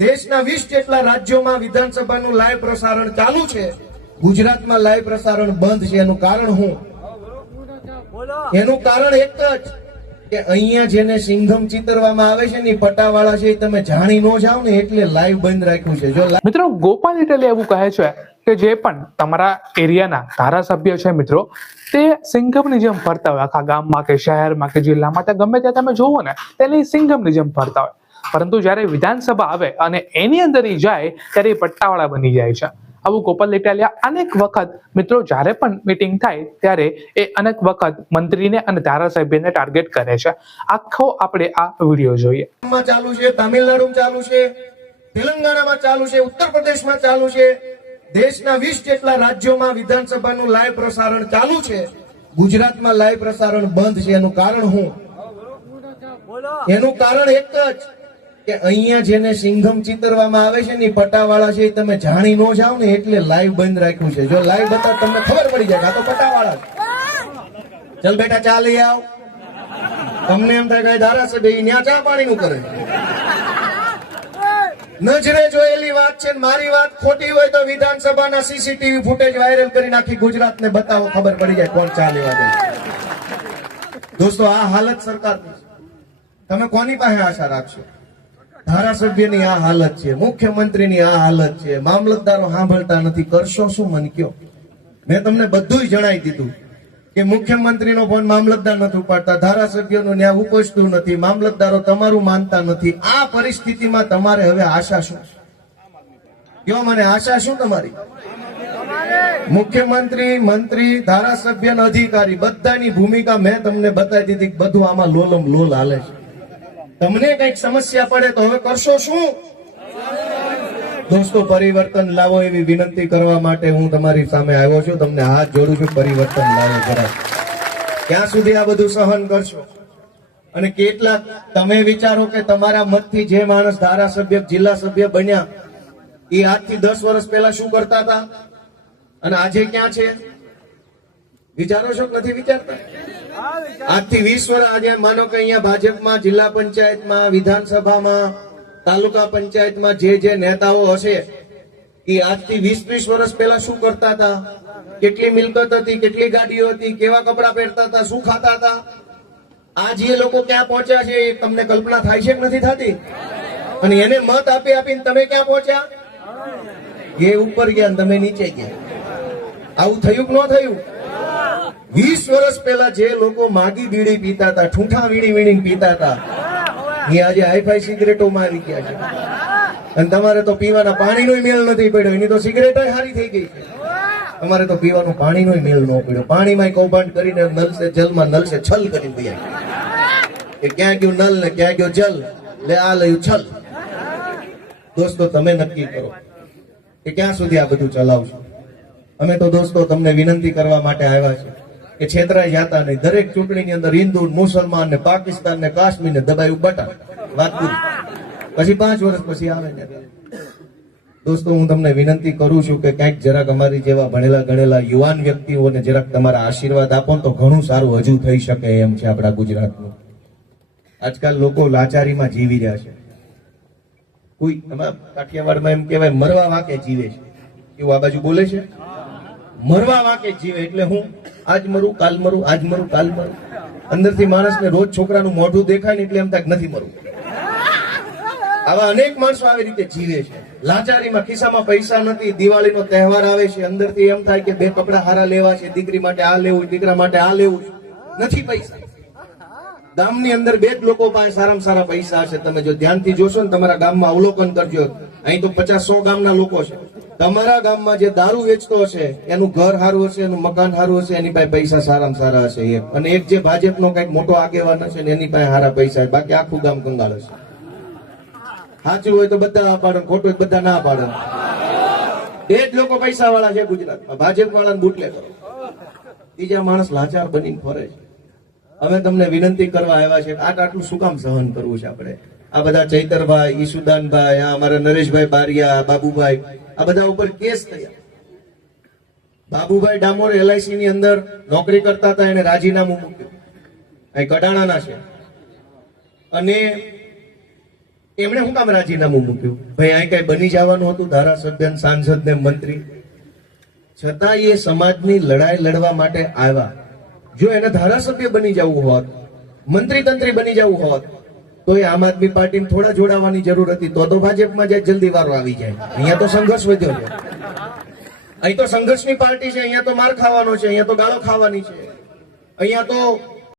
દેશના 20 જેટલા રાજ્યોમાં વિધાનસભાનું લાઈવ પ્રસારણ ચાલુ છે. ગુજરાતમાં લાઈવ પ્રસારણ બંધ છે. એનું કારણ શું? એનું કારણ એક જ કે અહીંયા જેને સિંઘમ ચિતરવામાં આવે છે ને પટાવાળા છે, તમે જાણી ન જાવ ને એટલે લાઈવ બંધ રાખ્યું છે. જો મિત્રો, ગોપાલ ઇટાલિયા એવું કહે છે કે જે પણ તમારા એરિયાના ધારાસભ્ય છે મિત્રો, તે સિંઘમની જેમ ફરતા હોય આખા ગામમાં કે શહેરમાં કે જિલ્લામાં, ત્યાં ગમે ત્યાં તમે જોવો ને તેની સિંઘમની જેમ ફરતા હોય. પરંતુ જ્યારે વિધાનસભા આવે અને એની અંદર એ જાય ત્યારે એ પટ્ટાવાળા બની જાય છે. આવું ગોપાલ ઇટાલિયા અનેક વખત મિત્રો જ્યારે પણ મીટિંગ થાય ત્યારે એ અનેક વખત મંત્રીને અને ધારાસભ્યને ટાર્ગેટ કરે છે. આખો આપણે આ વિડીયો જોઈએ. ચાલુ છે, તામિલનાડુમાં ચાલુ છે, તેલંગાણામાં ચાલુ છે, ઉત્તર પ્રદેશમાં ચાલુ છે. દેશના 20 જેટલા રાજ્યોમાં વિધાનસભાનું લાઈવ પ્રસારણ ચાલુ છે. ગુજરાતમાં લાઈવ પ્રસારણ બંધ છે. એનું કારણ શું? એનું કારણ એક જ કે અહીંયા જેને સિંઘમ ચિતરવામાં આવે છે ને પટાવાળા છે, તમે જાણી ન જાવ ને એટલે લાઈવ બંધ રાખ્યું છે. જો લાઈવ બતાવ તમને ખબર પડી જાય આ તો પટાવાળા છે. ચલ બેટા ચા લઈ આવ. તમને એમ થાય કે ધારાસભ્ય ન્યા ચા પાણી નું કરે. નજરે જોયેલી વાત છે. મારી વાત ખોટી હોય તો વિધાનસભાના સીસીટીવી ફૂટેજ વાયરલ કરી નાખી ગુજરાતને બતાવો, ખબર પડી જાય કોણ ચા લેવા જાય. દોસ્તો, આ હાલત સરકારની છે. તમે કોની પાસે આશા રાખશો? ધારાસભ્યની આ હાલત છે, મુખ્યમંત્રીની આ હાલત છે, મામલતદારો સાંભળતા નથી. કરશો શું મને કયો? મેં તમને બધું જણાવી દીધું કે મુખ્યમંત્રીનો ફોન મામલતદાર નથી ઉપાડતા, ધારાસભ્યોનું ન્યાય ઉપજતું નથી, મામલતદારો તમારું માનતા નથી. આ પરિસ્થિતિમાં તમારે હવે આશા શું? કયો મને, આશા શું તમારી? મુખ્યમંત્રી, મંત્રી, ધારાસભ્ય, અધિકારી બધાની ભૂમિકા મેં તમને બતાવી દીધી. બધું આમાં લોલમ લોલ હાલે છે. તમને કઈક સમસ્યા પડે તો હવે કરશો શું? દોસ્તો, પરિવર્તન લાવો એવી વિનંતી કરવા માટે હું તમારી સામે આવ્યો છું. તમને હાથ જોડું છું, પરિવર્તન લાવો જરા. ક્યાં સુધી આ બધું સહન કરશો? અને કેટલાક તમે વિચારો કે તમારા મતથી જે માણસ ધારાસભ્ય, જિલ્લા સભ્ય બન્યા એ આજથી 10 વર્ષ પહેલા શું કરતા હતા અને આજે ક્યાં છે? વિચારો છો કે નથી વિચારતા? આજથી 20 વર્ષ આજે માનો કે અહીંયા ભાજપમાં, જિલ્લા પંચાયતમાં, વિધાનસભામાં, તાલુકા પંચાયતમાં જે નેતાઓ હશે એ આજથી 20-30 વર્ષ પહેલા શું કરતા હતા? કેટલી મિલકત હતી, કેટલી ગાડીઓ હતી, કેવા કપડા પહેરતા હતા, શું ખાતા હતા? આજ એ લોકો ક્યાં પહોંચ્યા છે એ તમને કલ્પના થાય છે કે નથી થતી? અને એને મત આપી આપીને તમે ક્યાં પહોંચ્યા? એ ઉપર ગયા અને તમે નીચે ગયા. આવું થયું કે ન થયું? 20 વર્ષ પહેલા જે લોકો માગી બીડી પીતા હતા, ઠૂંઠા વીણી પીતા હતા, એ આજે હાઈફાઈ સિગરેટોમાં આવી ગયા છે. અને તમારે તો પીવાના પાણીનો મેળ નથી પડ્યો. એની તો સિગરેટ સારી થઈ ગઈ છે. તમારે તો પીવાનું પાણીનો મેળ ન પડ્યો. પાણીમાં કૌભાંડ કરીને નલ સે જલમાં નલ સે છલ કરી દે કે ક્યાં ગયું નલ ને ક્યાં ગયો જલ, લે આ લયું છલ. દોસ્તો, તમે નક્કી કરો કે ક્યાં સુધી આ બધું ચલાવશો. અમે તો દોસ્તો તમને વિનંતી કરવા માટે આવ્યા છે કે છેતરાઈ જાતા નહીં. દરેક ચૂંટણીની અંદર હિન્દુ, મુસલમાન ને પાકિસ્તાન ને કાશ્મીર ને દબાયું બટા વાત પૂરી. પછી 5 વર્ષ પછી આવે ને. દોસ્તો, હું તમને વિનંતી કરું છું કે ક્યાંક જરાક અમારી જેવા ભણેલા ગણેલા યુવાન વ્યક્તિઓને જરાક તમારા આશીર્વાદ આપો તો ઘણું સારું હજુ થઈ શકે એમ છે આપણા ગુજરાતનું. આજકાલ લોકો લાચારીમાં જીવી રહ્યા છે. કોઈ કાઠિયાવાડમાં એમ કહેવાય મરવા વાકે જીવે છે. એવું આ બાજુ બોલે છે, મરવા વાકે જીવે. એટલે હું આજ મરું કાલ મરું, આજ મરું કાલ મરું. અંદરથી માણસને રોજ છોકરાનું મોઢું દેખાય ને એટલે એમ થાય નથી મરું. આવા અનેક માણસો આવી રીતે જીવે છે લાચારીમાં. ખિસ્સામાં પૈસા નથી, દિવાળીનો તહેવાર આવે છે, અંદરથી એમ થાય કે 2 કપડા હારા લેવા છે, દીકરી માટે આ લેવું, દીકરા માટે આ લેવું, નથી પૈસા. ગામની અંદર 2 જ લોકો પાસે સારામાં સારા પૈસા હશે. તમે જો ધ્યાનથી જોશો ને તમારા ગામમાં અવલોકન કરજો. અહીં તો 50-100 ગામના લોકો છે. તમારા ગામમાં જે દારૂ વેચતો હશે એનું ઘર સારું હશે, એનું મકાન સારું હશે, એની પાસે પૈસા સારામાં સારા હશે. અને એક જે ભાજપનો કઈક મોટો આગેવાન હશે ને એની પાસે સારા પૈસા, બાકી આખું ગામ કંગાળ હશે. સાચું હોય તો બધા ના પાડે, ખોટું હોય બધા ના પાડે. 2 જ લોકો પૈસા વાળા છે ગુજરાતમાં, ભાજપ વાળા બુટલે કરો. બીજા માણસ લાચાર બનીને ફરે છે. અમે તમને વિનંતી કરવા આવ્યા છે કે આટલું શું કામ સહન કરવું છે આપણે? આ બધા ચૈતરભાઈ, ઈસુદાનભાઈ, અમારા નરેશભાઈ બારિયા, બાબુભાઈ, આ બધા ઉપર કેસ થયા. બાબુભાઈ ડામોર LIC ની અંદર નોકરી કરતા હતા, એને રાજીનામું મૂક્યું. અહીં કડાણાના છે. અને એમણે હું કામ રાજીનામું મૂક્યું? ભાઈ અહીં કઈ બની જવાનું હતું ધારાસભ્ય ને સાંસદ ને મંત્રી? છતાં એ સમાજની લડાઈ લડવા માટે આવ્યા. જો એને ધારાસભ્ય બની જવું હોત, મંત્રી તંત્રી બની જવું હોત, તો એ આમ આદમી પાર્ટીને થોડા જોડાવાની જરૂર હતી. તો ભાજપમાં જાય જલ્દી વારો આવી જાય. અહીંયા તો સંઘર્ષ વધ્યો છે. અહીં તો સંઘર્ષની પાર્ટી છે. અહીંયા તો માર ખાવાનો છે. અહીંયા તો ગાળો ખાવાની છે. અહીંયા તો